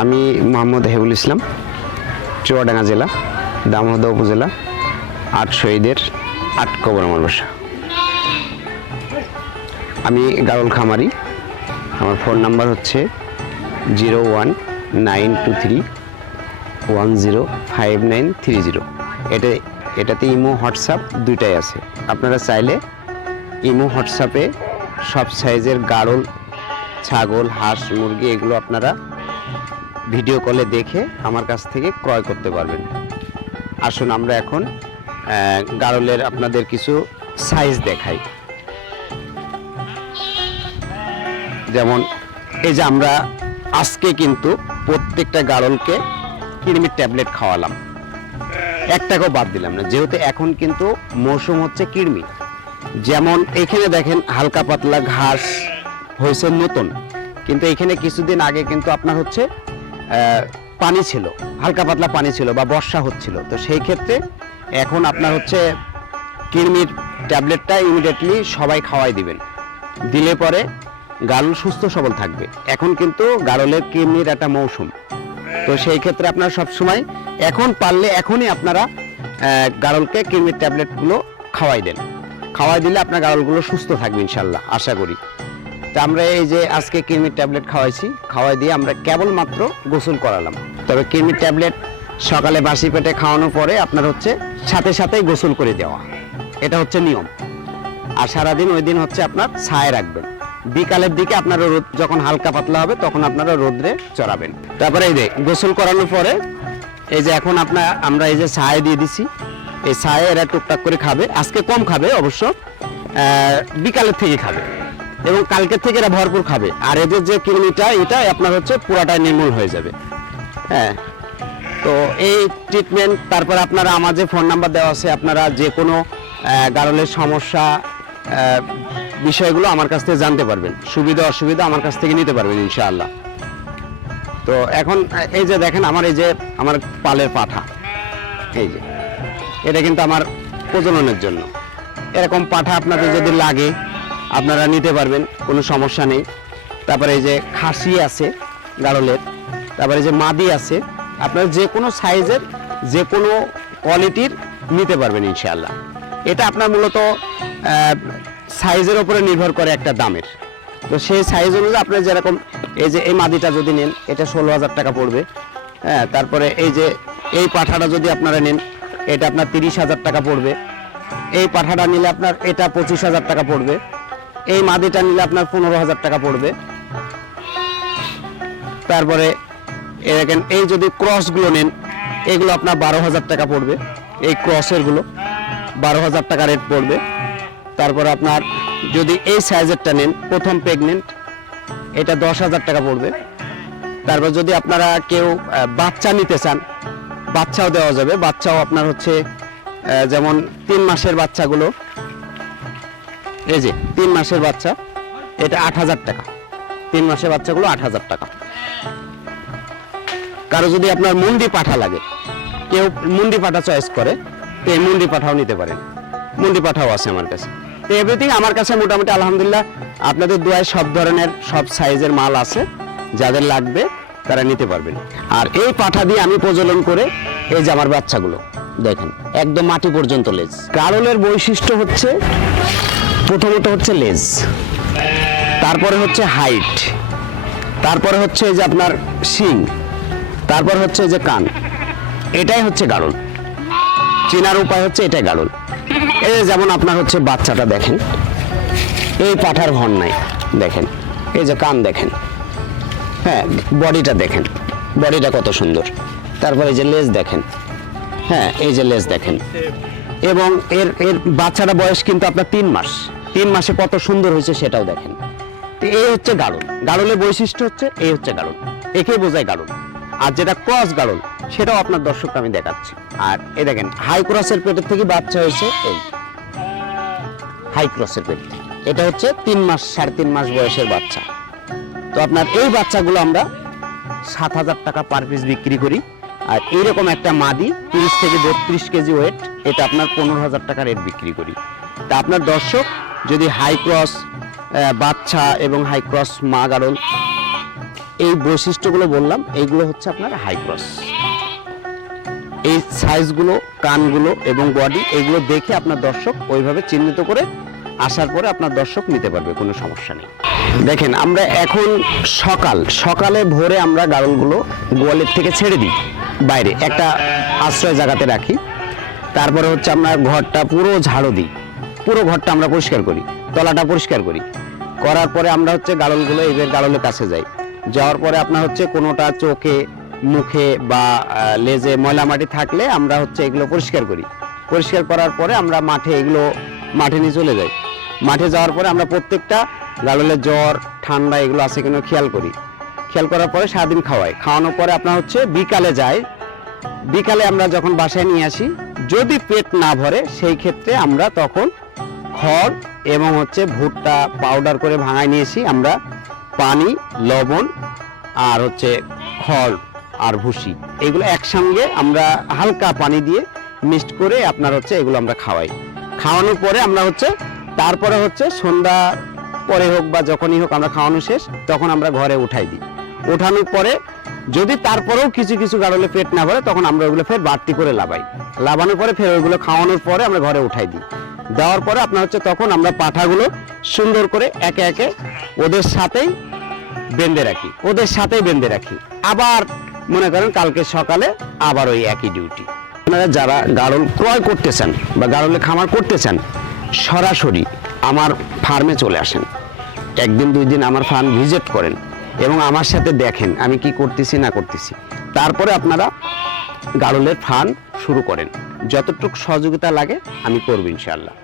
আমি মোহাম্মদ হেবুল ইসলাম, চুয়াডাঙ্গা জেলা দামোদা উপজেলা আট শহীদের আট কবর আমার বাসা। আমি গারল খামারি, আমার ফোন নাম্বার হচ্ছে zero one nine two three one zero five nine three zero. এটা, এটাতে ইমো, হোয়াটসঅ্যাপ দুইটাই আছে। আপনারা চাইলে ইমো, হোয়াটসঅ্যাপে সব সাইজের গাড়ল ছাগল, হাঁস, মুরগি, এগুলো আপনারা ভিডিও কলে দেখে আমার কাছ থেকে ক্রয় করতে পারবেন। আসুন আমরা এখন আহ, গাড়লের আপনাদের কিছু সাইজ দেখাই। যেমন এই যে আমরা আজকে কিন্তু প্রত্যেকটা গাড়লকে কিরমির ট্যাবলেট খাওয়ালাম। একটাকেও বাদ দিলাম না যেহেতু এখন কিন্তু মৌসুম হচ্ছে কিরমি যেমন এখানে দেখেন হালকা পাতলা ঘাস হয়েছে নতুন। কিন্তু এখানে কিছুদিন আগে কিন্তু আপনার হচ্ছে পানি ছিল, হালকা পাতলা পানি ছিল বা বর্ষা হচ্ছিল। তো সেই ক্ষেত্রে এখন আপনার হচ্ছে কিরমির ট্যাবলেটটা ইমিডিয়েটলি সবাই খাওয়াই দিবেন। দিলে পরে গারল সুস্থ সবল থাকবে। এখন কিন্তু গারলের কিরমির একটা মৌসুম। তো সেই ক্ষেত্রে আপনারা সবসময় এখন পারলে এখনই আপনারা গারলকে কিরমির ট্যাবলেটগুলো খাওয়াই দেন। খাওয়াই দিলে আপনার গারলগুলো সুস্থ থাকবে ইনশাল্লাহ, আশা করি। তো আমরা এই যে আজকে কিরমির ট্যাবলেট খাওয়াইছি, খাওয়াই দিয়ে আমরা কেবলমাত্র গোসল করালাম। তবে কিরমির ট্যাবলেট সকালে বাসি পেটে খাওয়ানোর পরে আপনার হচ্ছে সাথে সাথেই গোসল করে দেওয়া। এটা হচ্ছে নিয়ম। আর সারাদিন ওই দিন হচ্ছে আপনার ছায় রাখবেন। বিকালের দিকে আপনারা রোদ যখন হালকা পাতলা হবে, তখন আপনারা রোদ্রে চড়াবেন। তারপরে এই যে গোসল করানোর পরে, এই যে এখন আপনার, আমরা এই যে ছায় দিয়ে দিছি। এই ছায়ে এরা টুকটাক করে খাবে। আজকে কম খাবে অবশ্য বিকালের থেকে খাবে। এবং কালকের থেকে এরা ভরপুর খাবে। আর এদের যে কিডনিটা এটা আপনার হচ্ছে পুরাটাই নির্মূল হয়ে যাবে। হ্যাঁ। তো এই ট্রিটমেন্ট তারপর আপনারা আমার যে ফোন নাম্বার দেওয়া আছে, আপনারা যে কোনো গারলের সমস্যা বিষয়গুলো আমার কাছ থেকে জানতে পারবেন। সুবিধা, অসুবিধা আমার কাছ থেকে নিতে পারবেন, ইনশাআল্লাহ। তো এখন এই যে দেখেন, আমার এই যে, আমার পালের পাঠা। এই যে, এটা কিন্তু আমার প্রজননের জন্য। এরকম পাঠা আপনাদের যদি লাগে আপনারা নিতে পারবেন, কোনো সমস্যা নেই। তারপরে এই যে খাসি আছে গাড়লের তারপরে যে মাদি আছে, আপনার যে কোনো সাইজের, যে কোনো কোয়ালিটির নিতে পারবেন ইনশাআল্লাহ। এটা আপনার মূলত সাইজের ওপরে নির্ভর করে একটা দামের। তো সেই সাইজ অনুযায়ী আপনার যেরকম এই যে এই মাদিটা যদি নেন, এটা ষোলো হাজার টাকা পড়বে। হ্যাঁ তারপরে এই যে এই পাঠাটা যদি আপনারা নেন, এটা আপনার তিরিশ হাজার টাকা পড়বে। এই পাঠাটা নিলে আপনার, এটা পঁচিশ হাজার টাকা পড়বে। এই মাদিটা নিলে আপনার পনেরো হাজার টাকা পড়বে। তারপরে দেখেন, এই যদি ক্রসগুলো নেন, এগুলো আপনার বারো হাজার টাকা পড়বে। এই ক্রসেরগুলো বারো হাজার টাকা রেট পড়বে। তারপরে আপনার যদি এই সাইজেরটা নেন, প্রথম প্রেগনেন্ট এটা দশ হাজার টাকা পড়বে। তারপর যদি আপনারা কেউ বাচ্চা নিতে চান, বাচ্চাও দেওয়া যাবে। বাচ্চাও আপনার হচ্ছে যেমন তিন মাসের বাচ্চাগুলো এই যে, তিন মাসের বাচ্চা, এটা আট হাজার টাকা। তিন মাসের বাচ্চাগুলো আট হাজার টাকা। কারও যদি আপনার মুন্ডি পাঠা লাগে, কেউ মুন্ডি পাঠা চয়েস করে, তো এই মুন্ডি পাঠাও নিতে পারেন। মুন্ডি পাঠাও আছে আমার কাছে। তো এভরিথিং আমার কাছে মোটামুটি, আলহামদুলিল্লাহ, আপনাদের দুয়ায় সব ধরনের, সব সাইজের মাল আছে। যাদের লাগবে, তারা নিতে পারবেন। আর এই পাঠা দিয়ে আমি প্রজনন করে, এই যে আমার বাচ্চাগুলো, দেখেন, একদম মাটি পর্যন্ত লেজ। কারলের বৈশিষ্ট্য হচ্ছে প্রথমত হচ্ছে লেজ, তারপরে হচ্ছে হাইট, তারপরে হচ্ছে যে আপনার শিং, তারপর হচ্ছে যে কান, এটাই হচ্ছে গাড়ল চেনার উপায় হচ্ছে এটাই গাড়ল এই যেমন আপনার হচ্ছে বাচ্চাটা দেখেন, এই পাঠার ঘর নাই, দেখেন, এই যে কান দেখেন হ্যাঁ বডিটা দেখেন, বডিটা কত সুন্দর, তারপরে যে লেজ দেখেন হ্যাঁ এই যে লেজ দেখেন, এবং এর এর বাচ্চাটা বয়স কিন্তু আপনার তিন মাস। তিন মাসে কত সুন্দর হয়েছে সেটাও দেখেন। এই হচ্ছে গাড়ল গাড়লের বৈশিষ্ট্য হচ্ছে এই হচ্ছে গাড়ল একে বোঝায় গাড়ল আর যেটা ক্রস গাড়ল সেটাও আপনার দর্শককে আমি দেখাচ্ছি। আর এই দেখেন, হাই ক্রসের পেটের থেকে বাচ্চা হয়েছে এই। হাই ক্রসের পেট এটা হচ্ছে তিন মাস, সাড়ে তিন মাস বয়সের বাচ্চা। তো আপনার এই বাচ্চাগুলো আমরা সাত হাজার টাকা পার পিস বিক্রি করি। আর এইরকম একটা মাদি, তিরিশ থেকে বত্রিশ কেজি ওয়েট এটা আপনার পনেরো হাজার টাকা রেট বিক্রি করি। তা আপনার দর্শক যদি হাই ক্রস বাচ্চা এবং হাই ক্রস মা গাড়ল এই বৈশিষ্ট্যগুলো বললাম, এইগুলো হচ্ছে আপনার হাই ক্রস এই সাইজগুলো কানগুলো এবং বডি এগুলো দেখে আপনার দর্শক ওইভাবে চিহ্নিত করে আসার পরে আপনার দর্শক নিতে পারবে, কোনো সমস্যা নেই। দেখেন, আমরা এখন সকাল, সকালে ভোরে আমরা গাড়লগুলো গোয়ালের থেকে ছেড়ে দিই, বাইরে। একটা আশ্রয় জায়গাতে রাখি, তারপরে হচ্ছে আমরা ঘরটা পুরো ঝাড়ু দিই। পুরো ঘরটা আমরা পরিষ্কার করি, তলাটা পরিষ্কার করি। করার পরে আমরা হচ্ছে গাড়লগুলো এদের গাড়লের কাছে যাই। যাওয়ার পরে আপনার হচ্ছে কোনোটা চোখে, মুখে বা লেজে ময়লা মাটি থাকলে আমরা হচ্ছে এগুলো পরিষ্কার করি। পরিষ্কার করার পরে আমরা মাঠে এগুলো, মাঠে নিয়ে চলে যাই। মাঠে যাওয়ার পরে আমরা প্রত্যেকটা গাড়লের জ্বর, ঠান্ডা এগুলো আছে কিনা খেয়াল করি। খেয়াল করার পরে সারাদিন খাওয়াই। খাওয়ানোর পরে আপনার হচ্ছে বিকালে যায় বিকালে আমরা যখন বাসায় নিয়ে আসি, যদি পেট না ভরে, সেই ক্ষেত্রে আমরা তখন খড় এবং হচ্ছে ভুট্টা পাউডার করে ভাঙায় নিয়েছি। আমরা পানি, লবণ আর হচ্ছে খড় আর ভুসি। এগুলো একসঙ্গে আমরা হালকা পানি দিয়ে মিক্সড করে আপনার হচ্ছে এগুলো আমরা খাওয়াই। খাওয়ানোর পরে আমরা হচ্ছে, তারপরে হচ্ছে সন্ধ্যা পরে হোক বা যখনই হোক আমরা খাওয়ানো শেষ, তখন আমরা ঘরে উঠাই দিই। ওঠানোর পরে যদি তারপরেও কিছু কিছু গাড়লে পেট না ভরে, তখন আমরা ওগুলো ফের বাড়তি করে লাভাই। লাভানোর পরে ফের ওইগুলো খাওয়ানোর পরে আমরা ঘরে উঠাই দিই। দেওয়ার পরে আপনার হচ্ছে তখন আমরা পাঠাগুলো সুন্দর করে একে একে ওদের সাথেই বেঁধে রাখি। ওদের সাথেই বেঁধে রাখি। আবার মনে করেন কালকে সকালে আবার ওই একই ডিউটি আপনারা যারা গাড়ল ক্রয় করতেছেন বা গাড়লে খামার করতেছেন, সরাসরি আমার ফার্মে চলে আসেন। একদিন, দুই দিন আমার ফার্ম ভিজিট করেন এবং আমার সাথে দেখেন আমি কি করতেছি, না করতেছি। তারপরে আপনারা গাড়লের ফার্ম শুরু করেন। যতটুকু সহযোগিতা লাগে আমি করব ইনশাল্লাহ